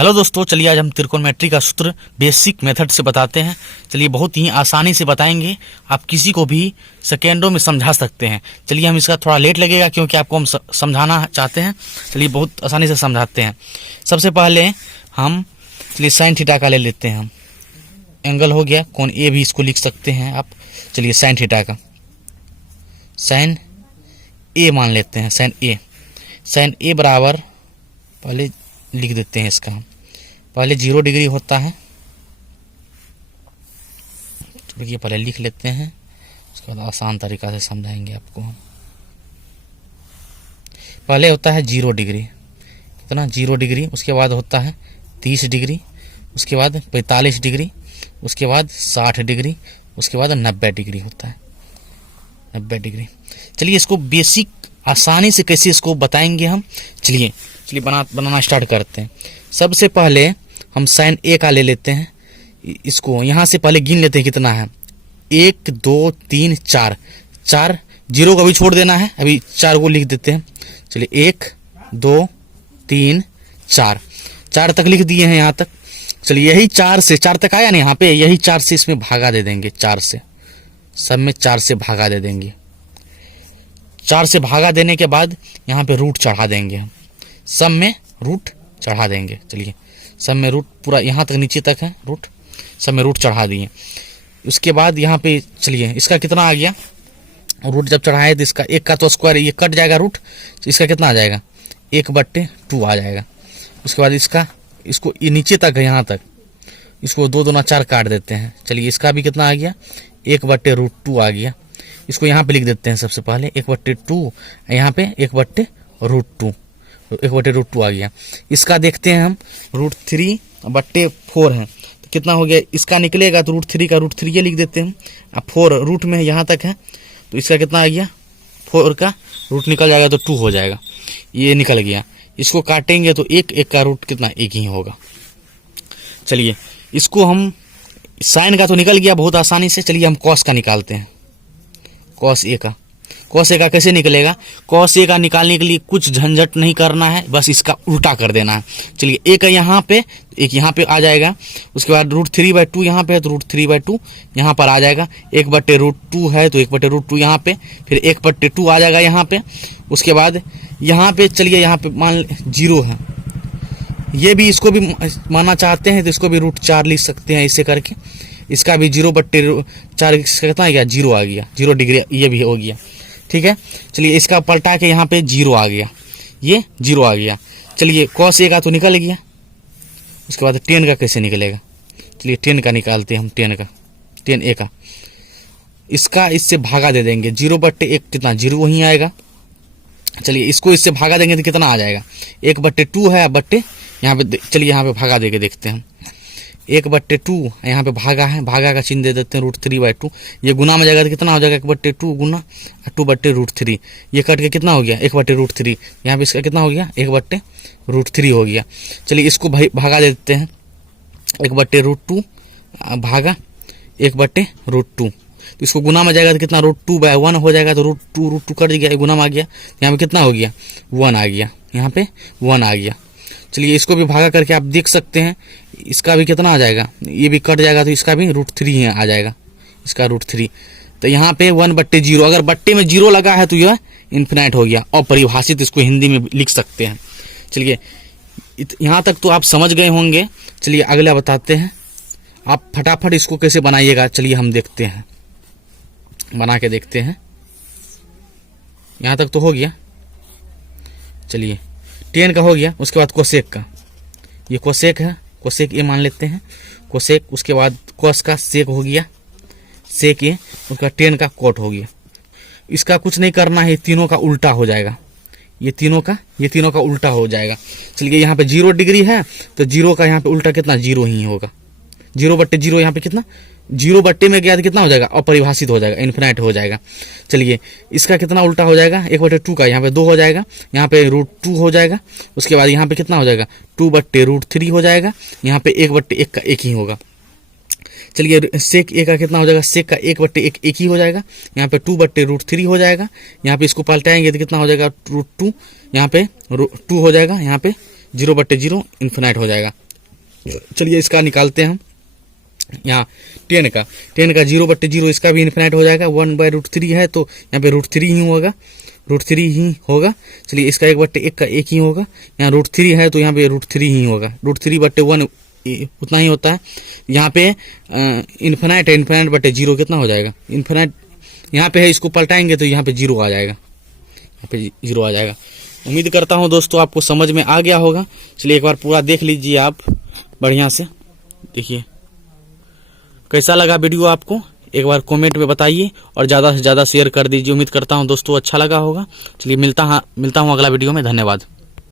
Hello दोस्तों, चलिए आज हम त्रिकोणमिति का सूत्र बेसिक मेथड से बताते हैं। चलिए बहुत ही आसानी से बताएंगे, आप किसी को भी सेकेंडों में समझा सकते हैं। चलिए हम इसका थोड़ा लेट लगेगा क्योंकि आपको हम समझाना चाहते हैं। चलिए बहुत आसानी से समझाते हैं। सबसे पहले हम चलिए साइन थीटा का ले लेते हैं। हम एंगल हो गया, कोण ए भी इसको लिख सकते हैं आप। चलिए साइन थीटा का साइन ए मान लेते हैं। साइन ए बराबर पहले लिख देते हैं इसका। हम पहले 0 डिग्री होता है, देखिए पहले लिख लेते हैं, उसके बाद आसान तरीका से समझाएंगे आपको हम। पहले होता है 0 डिग्री, कितना 0 डिग्री, उसके बाद होता है 30 डिग्री, उसके बाद 45 डिग्री, उसके बाद 60 डिग्री, उसके बाद 90 डिग्री होता है, 90 डिग्री। चलिए इसको बेसिक आसानी से कैसे इसको बताएंगे हम। चलिए बनाना स्टार्ट करते हैं। सबसे पहले हम साइन ए का ले लेते हैं। इसको यहाँ से पहले गिन लेते हैं कितना है। 1 2 3 4 जीरो को भी छोड़ देना है, अभी 4 को लिख देते हैं। चलिए 1 2 3 4 तक लिख दिए हैं यहाँ तक। चलिए यही 4 से 4 तक आया ना यहाँ पे, यही 4 से इसमें भागा दे देंगे। 4 से सब में 4 से भागा दे देंगे। 4 से भागा देने के बाद यहाँ पे रूट चढ़ा देंगे। हम सब में रूट चढ़ा देंगे। चलिए सब में रूट पूरा यहाँ तक नीचे तक है रूट, सब में रूट चढ़ा दिए। उसके बाद यहाँ पे चलिए इसका कितना आ गया, रूट जब चढ़ाए तो इसका 1 का तो स्क्वायर ये कट जाएगा रूट, तो इसका कितना आ जाएगा 1/2 आ जाएगा। उसके बाद इसको ये नीचे तक है यहाँ तक, इसको 2 दूना 4 काट देते हैं। चलिए इसका भी कितना आ गया 1/√2 आ गया। इसको यहाँ पे लिख देते हैं सबसे पहले 1/2, यहाँ पे 1/√2 आ गया। इसका देखते हैं हम √3/4 है, तो कितना हो गया इसका निकलेगा, तो √3 का √3 ये लिख देते हैं। अब 4 रूट में यहाँ तक है, तो इसका कितना आ गया 4 का रूट निकल जाएगा तो 2 हो जाएगा, ये निकल गया। इसको काटेंगे तो 1 का रूट कितना 1 ही होगा। चलिए इसको हम साइन का तो निकल गया बहुत आसानी से। चलिए हम कॉस का निकालते हैं। कॉस ए का कैसे निकलेगा। कॉस ए का निकालने के लिए कुछ झंझट नहीं करना है, बस इसका उल्टा कर देना है। चलिए ए का यहाँ पे एक यहाँ पे आ जाएगा, उसके बाद √3/2 यहाँ पे है तो √3/2 यहाँ पर आ जाएगा। 1/√2 है तो 1/√2 यहाँ पे, फिर 1/2 आ जाएगा यहाँ पे। उसके बाद यहाँ पे चलिए यहाँ पे मान 0 है, ये भी इसको भी मानना चाहते हैं तो इसको भी √4 लिख सकते हैं ऐसे करके। इसका भी 0/4 कितना आ गया 0 आ गया, 0 डिग्री ये भी हो गया। ठीक है, चलिए इसका पलटा के यहाँ पे 0 आ गया, ये 0 आ गया। चलिए कॉस ए का तो निकल गया, उसके बाद tan का कैसे निकलेगा। चलिए tan का निकालते हैं हम। tan ए का इसका इससे भागा दे देंगे, 0/1 कितना 0 वहीं आएगा। चलिए इसको इससे भागा देंगे तो कितना आ जाएगा 1/2 है बट्टे यहाँ पे। चलिए यहाँ पे भागा दे के देखते हैं। 1/2 यहाँ पे भागा है, भागा का चिन्ह दे देते हैं √3/2। ये गुना में जाएगा तो कितना हो जाएगा 1/2 गुना 2/√3, ये कट के कितना हो गया 1/√3। यहाँ पे इसका कितना हो गया 1/√3 हो गया। चलिए इसको भागा दे देते हैं, 1/√2 भागा 1/√2, तो इसको गुना में जाएगा तो कितना √2/1 हो जाएगा, तो √2 कट गया, गुना में आ गया। यहाँ पे कितना हो गया 1 आ गया, यहाँ पे 1 आ गया। चलिए इसको भी भागा करके आप देख सकते हैं, इसका भी कितना आ जाएगा, ये भी कट जाएगा तो इसका भी √3 आ जाएगा, इसका √3। तो यहाँ पे 1/0, अगर बट्टे में 0 लगा है तो यह इन्फिनाइट हो गया। और परिभाषित इसको हिंदी में लिख सकते हैं। चलिए यहाँ तक तो आप समझ गए होंगे। चलिए अगला बताते हैं, आप फटाफट इसको कैसे बनाइएगा। चलिए हम देखते हैं, बना के देखते हैं। यहाँ तक तो हो गया। चलिए tan का हो गया, उसके बाद कोसेक का, ये कोसेक है, कोसेक ये मान लेते हैं कोसेक। उसके बाद कॉस का सेक हो गया, सेक ये, उसका tan का कोट हो गया। इसका कुछ नहीं करना है, तीनों का उल्टा हो जाएगा, ये तीनों का उल्टा हो जाएगा। चलिए यहाँ पे 0 डिग्री है तो 0 का यहाँ पे उल्टा कितना 0 ही होगा। 0/0 यहाँ पे कितना 0 बट्टे में गया तो कितना हो जाएगा अपरिभाषित हो जाएगा, इन्फिनाइट हो जाएगा। चलिए इसका कितना उल्टा हो जाएगा 1/2 का यहाँ पे 2 हो जाएगा, यहाँ पे √2 हो जाएगा। उसके बाद यहाँ पे कितना हो जाएगा 2/√3 हो जाएगा, यहाँ पे 1/1 का 1 ही होगा। चलिए सेक ए का कितना हो जाएगा, सेक का 1/1 1 ही हो जाएगा, यहाँ पे 2/√3 हो जाएगा। यहाँ पे इसको पलटाएंगे तो कितना हो जाएगा √2, यहाँ पे 2 हो जाएगा, यहाँ पे 0/0 इन्फिनाइट हो जाएगा, चलिए इसका निकालते हैं हम। यहाँ 10 का 0/0 इसका भी इन्फिनाइट हो जाएगा। 1/√3 है तो यहाँ पे √3 ही होगा, √3 ही होगा। चलिए इसका 1/1 का 1 ही होगा। यहाँ √3 है तो यहाँ पे √3 ही होगा। √3/1 उतना ही होता है। यहाँ पे इन्फिनाइट है, इन्फिनाइट/0 कितना हो जाएगा? इन्फिनाइट यहाँ पे है, इसको पलटाएंगे तो यहाँ पे 0 आ जाएगा, यहाँ पे 0 आ जाएगा। उम्मीद करता हूँ दोस्तों आपको समझ में आ गया होगा। चलिए एक बार पूरा देख लीजिए आप बढ़िया से, देखिए कैसा लगा वीडियो आपको, एक बार कमेंट में बताइए और ज़्यादा से ज़्यादा शेयर कर दीजिए। उम्मीद करता हूँ दोस्तों अच्छा लगा होगा। चलिए मिलता हूँ अगला वीडियो में। धन्यवाद।